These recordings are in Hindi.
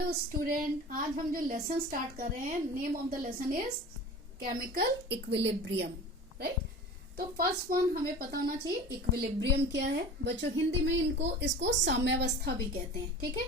हेलो स्टूडेंट, आज हम जो लेसन स्टार्ट कर रहे हैं, name of the lesson is chemical equilibrium, right. तो फर्स्ट वन हमें पता होना चाहिए इक्विलिब्रियम क्या है। बच्चों हिंदी में इसको साम्यावस्था भी कहते हैं, ठीक है।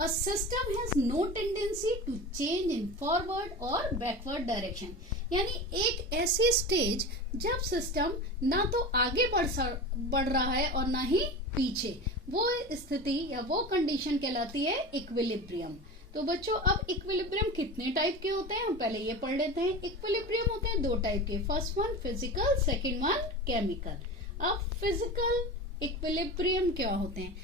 A system has no tendency to change in forward और बैकवर्ड डायरेक्शन, यानी एक ऐसी स्टेज जब सिस्टम ना तो आगे बढ़ रहा है और ना ही पीछे, वो स्थिति या वो कंडीशन कहलाती है इक्विलिब्रियम। तो बच्चों अब इक्विलिब्रियम कितने टाइप के होते हैं हम पहले ये पढ़ लेते हैं। इक्विलिब्रियम होते हैं दो टाइप के, first one physical, second one chemical. अब फिजिकल इक्विलिब्रियम क्या होते हैं?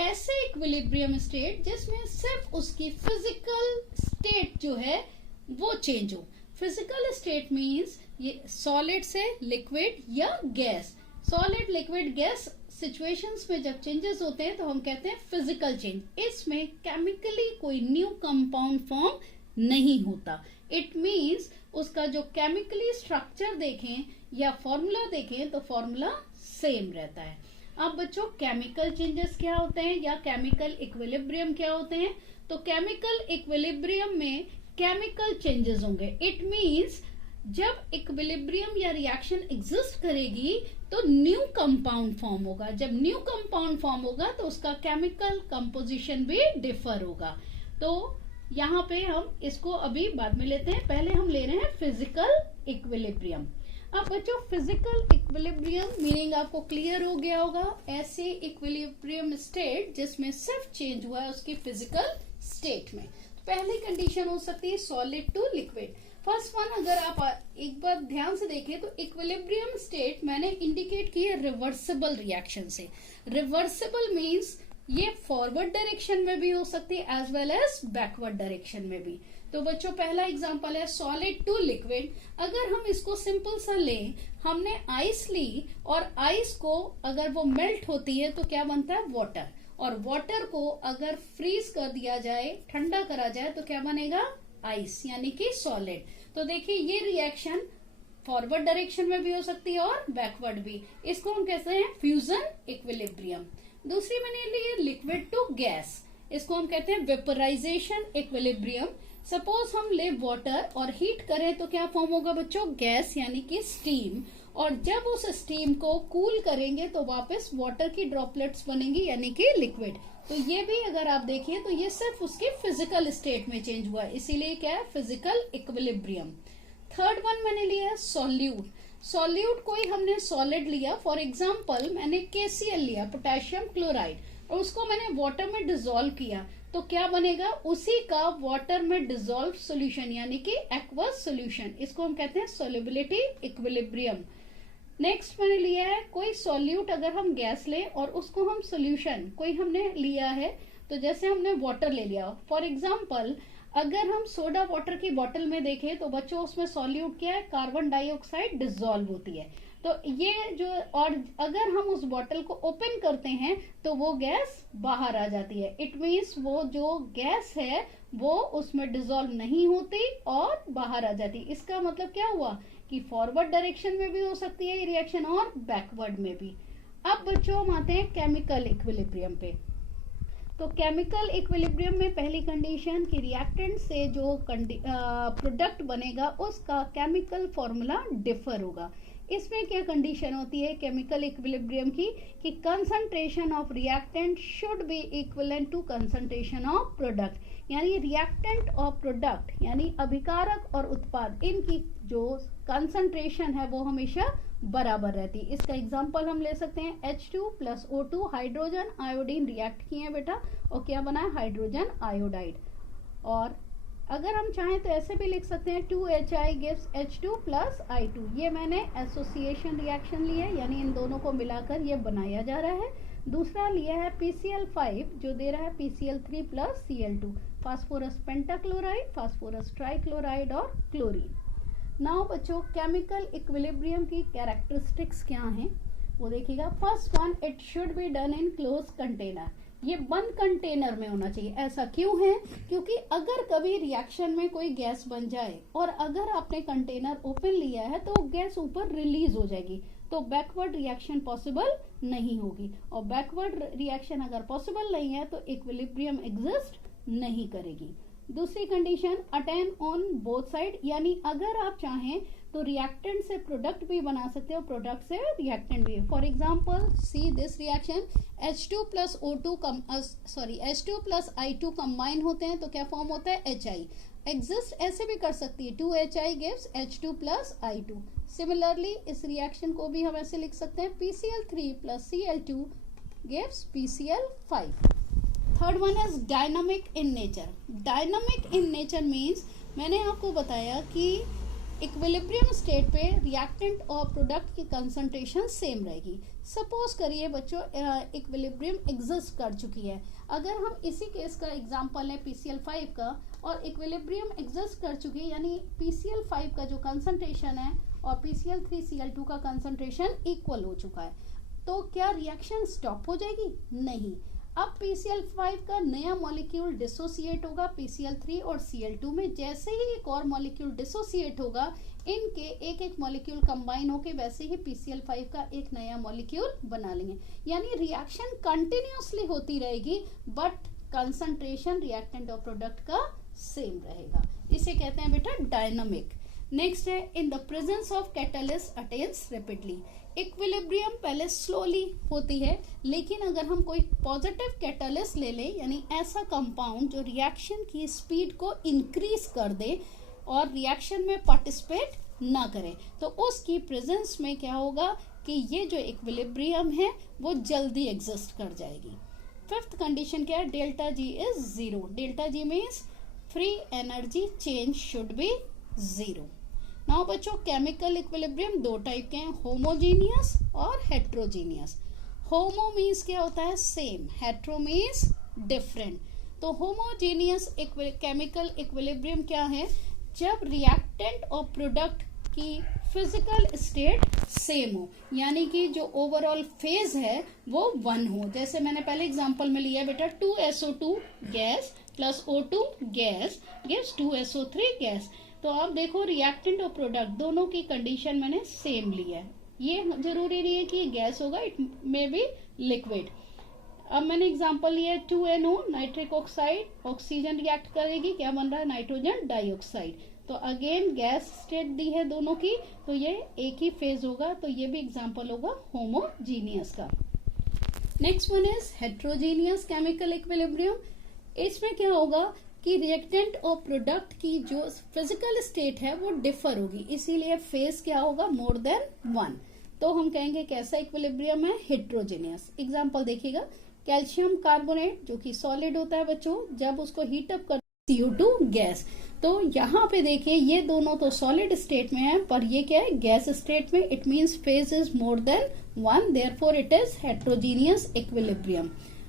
ऐसे इक्विलिब्रियम स्टेट जिसमें सिर्फ उसकी फिजिकल स्टेट जो है वो चेंज हो। फिजिकल स्टेट मीन्स ये सॉलिड से लिक्विड या gas, solid liquid gas situations में जब चेंजेस होते हैं तो हम कहते हैं फिजिकल चेंज। इसमें केमिकली कोई न्यू कंपाउंड फॉर्म नहीं होता। इट मीन्स उसका जो केमिकली स्ट्रक्चर देखें या फॉर्मूला देखें तो फॉर्मूला सेम रहता है। अब बच्चों केमिकल चेंजेस क्या होते हैं या केमिकल इक्विलिब्रियम क्या होते हैं? तो केमिकल इक्विलिब्रियम में केमिकल चेंजेस होंगे। इट मीन्स जब इक्विलिब्रियम या रिएक्शन एग्जिस्ट करेगी तो न्यू कंपाउंड फॉर्म होगा। जब न्यू कंपाउंड फॉर्म होगा तो उसका केमिकल कंपोजिशन भी डिफर होगा। तो यहाँ पे हम इसको अभी बाद में लेते हैं, पहले हम ले रहे हैं फिजिकल इक्विलिब्रियम। अब बच्चों फिजिकल इक्विलिब्रियम मीनिंग आपको क्लियर हो गया होगा। ऐसे इक्विलिब्रियम स्टेट जिसमें सिर्फ चेंज हुआ है उसकी फिजिकल स्टेट में। तो पहली कंडीशन हो सकती है solid to liquid. First one अगर आप एक बार ध्यान से देखें तो इक्विलिब्रियम स्टेट मैंने इंडिकेट की है रिवर्सिबल रिएक्शन से। रिवर्सिबल मींस ये फॉरवर्ड डायरेक्शन में भी हो सकती है as well as backward direction में भी। तो बच्चों पहला एग्जांपल है सॉलिड टू लिक्विड। अगर हम इसको सिंपल सा लें, हमने आइस ली और आइस को अगर वो मेल्ट होती है तो क्या बनता है? वाटर। और वाटर को अगर फ्रीज कर दिया जाए, ठंडा करा जाए तो क्या बनेगा? आइस, यानी कि सॉलिड। तो देखिए ये रिएक्शन फॉरवर्ड डायरेक्शन में भी हो सकती है और बैकवर्ड भी। इसको हम कहते हैं फ्यूजन इक्विलिब्रियम। दूसरी मैंने ली है लिक्विड टू गैस, इसको हम कहते हैं वेपराइजेशन इक्विलिब्रियम। सपोज हम ले वाटर और हीट करें तो क्या फॉर्म होगा बच्चों? गैस, यानी कि स्टीम। और जब उस स्टीम को कूल करेंगे तो वापस वाटर की ड्रॉपलेट्स बनेंगी, यानी कि लिक्विड। तो ये भी अगर आप देखिए तो ये सिर्फ उसके फिजिकल स्टेट में चेंज हुआ है, इसीलिए क्या है? Physical equilibrium. थर्ड वन मैंने लिया है सॉल्यूट। सॉल्यूट कोई हमने सॉलिड लिया, फॉर एग्जाम्पल मैंने KCl लिया, पोटेशियम क्लोराइड, और उसको मैंने वाटर में डिसॉल्व किया तो क्या बनेगा? उसी का वाटर में डिसॉल्व सोल्यूशन, यानी कि एक्वस सोल्यूशन। इसको हम कहते हैं सोल्युबिलिटी इक्विलिब्रियम। नेक्स्ट मैंने लिया है कोई सॉल्यूट, अगर हम गैस लें और उसको हम सोल्यूशन कोई हमने लिया है, तो जैसे हमने वाटर ले लिया, फॉर एग्जाम्पल अगर हम सोडा वाटर की बोतल में देखें तो बच्चों उसमें सॉल्यूट क्या है? कार्बन डाइऑक्साइड डिसॉल्व होती है। तो ये जो, और अगर हम उस बोतल को ओपन करते हैं तो वो गैस बाहर आ जाती है। इट मीन्स वो जो गैस है वो उसमें डिसॉल्व नहीं होती और बाहर आ जाती। इसका मतलब क्या हुआ कि फॉरवर्ड डायरेक्शन में भी हो सकती है ये रिएक्शन और बैकवर्ड में भी। अब बच्चों हम आते हैं केमिकल इक्विलिब्रियम पे। तो केमिकल इक्विलिब्रियम में पहली कंडीशन कि रिएक्टेंट से जो प्रोडक्ट बनेगा उसका केमिकल फॉर्मूला डिफर होगा। इसमें क्या कंडीशन होती है केमिकल इक्विलिब्रियम की कि concentration of reactant should be equivalent to concentration of product, यानी रिएक्टेंट और प्रोडक्ट यानी अभिकारक और उत्पाद, इनकी जो कंसंट्रेशन है वो हमेशा बराबर रहती है। इसका एग्जांपल हम ले सकते हैं H2 + O2, hydrogen iodine react किए हैं बेटा और क्या बना है? Hydrogen iodide. और अगर हम चाहें तो ऐसे भी लिख सकते हैं 2HI gives H2 + I2। ये मैंने एसोसिएशन रिएक्शन ली है, यानी इन दोनों को मिलाकर ये बनाया जा रहा है। दूसरा लिया है PCl5 जो दे रहा है PCl3 + Cl2, phosphorus pentachloride, phosphorus trichloride और क्लोरीन। नाउ बच्चों केमिकल इक्विलिब्रियम की कैरेक्टरिस्टिक्स क्या हैं वो देखिएगा। First one, it should be done in close container. ये बंद कंटेनर में होना चाहिए। ऐसा क्यों है? क्योंकि अगर कभी रिएक्शन में कोई गैस बन जाए और अगर आपने कंटेनर ओपन लिया है तो गैस ऊपर रिलीज हो जाएगी, तो बैकवर्ड रिएक्शन पॉसिबल नहीं होगी। और बैकवर्ड रिएक्शन अगर पॉसिबल नहीं है तो इक्विलिब्रियम एग्जिस्ट नहीं करेगी। दूसरी condition attain on both side, यानी अगर आप चाहें तो रिएक्टेंट से प्रोडक्ट भी बना सकते हो, प्रोडक्ट से रिएक्टेंट भी। For example see this reaction H2 plus O2 H2 plus I2 combine होते हैं तो क्या फॉर्म होता है HI। एग्जिस्ट ऐसे भी कर सकती है 2HI gives H2 plus I2। Similarly इस रिएक्शन को भी हम ऐसे लिख सकते हैं PCl3 plus Cl2 gives PCl5। Third one is dynamic in nature. Dynamic in nature means मैंने आपको बताया कि इक्विलिब्रियम स्टेट पे रिएक्टेंट और प्रोडक्ट की कंसंट्रेशन सेम रहेगी। सपोज करिए बच्चों इक्विलिब्रियम एग्जिस्ट कर चुकी है, अगर हम इसी केस का एग्जांपल लें PCl5 का और इक्विलिब्रियम एग्जिस्ट कर चुकी है, यानी PCl5 का जो कंसंट्रेशन है और PCl3Cl2 का कंसंट्रेशन इक्वल हो चुका है, तो क्या रिएक्शन स्टॉप हो जाएगी? नहीं। अब PCl5 का नया मॉलिक्यूल डिसोसिएट होगा PCl3 और Cl2 में। जैसे ही एक और मॉलिक्यूल डिसोसिएट होगा, इनके एक एक मॉलिक्यूल कंबाइन होके वैसे ही PCl5 का एक नया मॉलिक्यूल बना लेंगे। यानी रिएक्शन कंटिन्यूअसली होती रहेगी बट कंसंट्रेशन रिएक्टेंट और प्रोडक्ट का सेम रहेगा। इसे कहते हैं बेटा डायनामिक। नेक्स्ट है in the presence of catalyst attains rapidly. Equilibrium पहले स्लोली होती है, लेकिन अगर हम कोई पॉजिटिव कैटलिस्ट ले लें, यानी ऐसा कंपाउंड जो रिएक्शन की स्पीड को इंक्रीज कर दे और रिएक्शन में पार्टिसिपेट ना करे, तो उसकी प्रेजेंस में क्या होगा कि ये जो इक्विलिब्रियम है वो जल्दी एग्जिस्ट कर जाएगी। फिफ्थ कंडीशन क्या है? Delta G is zero. Delta G means free energy change should be zero. Now बच्चों केमिकल इक्विलिब्रियम दो टाइप के हैं, होमोजीनियस और हेट्रोजीनियस। होमो मीन्स क्या होता है? सेम। Hetero means different. तो होमोजीनियस केमिकल इक्विलिब्रियम क्या है? जब रिएक्टेंट और प्रोडक्ट की फिजिकल स्टेट सेम हो, यानी कि जो ओवरऑल फेज है वो वन हो। जैसे मैंने पहले एग्जांपल में लिया बेटा 2SO2 gas plus O2 gas gives 2SO3 gas. तो आप देखो रिएक्टेंट और प्रोडक्ट दोनों की कंडीशन मैंने सेम ली है। ये जरूरी नहीं है कि गैस होगा, इट मे बी लिक्विड। अब मैंने एग्जांपल लिया 2NO nitric oxide, oxygen react करेगी, क्या बन रहा है? Nitrogen dioxide. तो अगेन गैस स्टेट दी है दोनों की, तो ये एक ही फेज होगा, तो ये भी एग्जांपल होगा होमोजीनियस का। Next one is heterogeneous chemical equilibrium. इसमें क्या होगा कि रिएक्टेंट और प्रोडक्ट की जो फिजिकल स्टेट है वो डिफर होगी, इसीलिए फेज क्या होगा? मोर देन वन। तो हम कहेंगे कैसा इक्विलिब्रियम है? हेट्रोजीनियस। एग्जांपल देखिएगा कैल्शियम कार्बोनेट जो कि सॉलिड होता है बच्चों, जब उसको हीट अप कर CO2 गैस, तो यहाँ पे देखिए ये दोनों तो सॉलिड स्टेट में है, पर ये क्या है? गैस स्टेट में। It means phase is more than one, therefore it is heterogeneous equilibrium.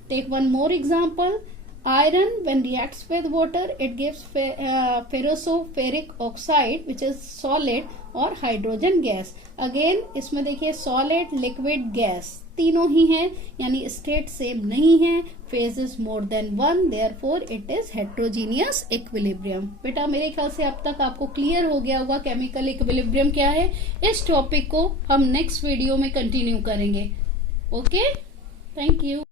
Take one more example. Iron when reacts with water it gives ferrosulfuric oxide which is solid और हाइड्रोजन गैस। अगेन इसमें देखिए सॉलिड लिक्विड गैस तीनों ही हैं, यानी स्टेट सेम नहीं है, phase is more than one, therefore it is heterogeneous equilibrium. बेटा मेरे ख्याल से अब तक आपको क्लियर हो गया होगा केमिकल इक्विलिब्रियम क्या है। इस टॉपिक को हम नेक्स्ट वीडियो में कंटिन्यू करेंगे। Okay, thank you.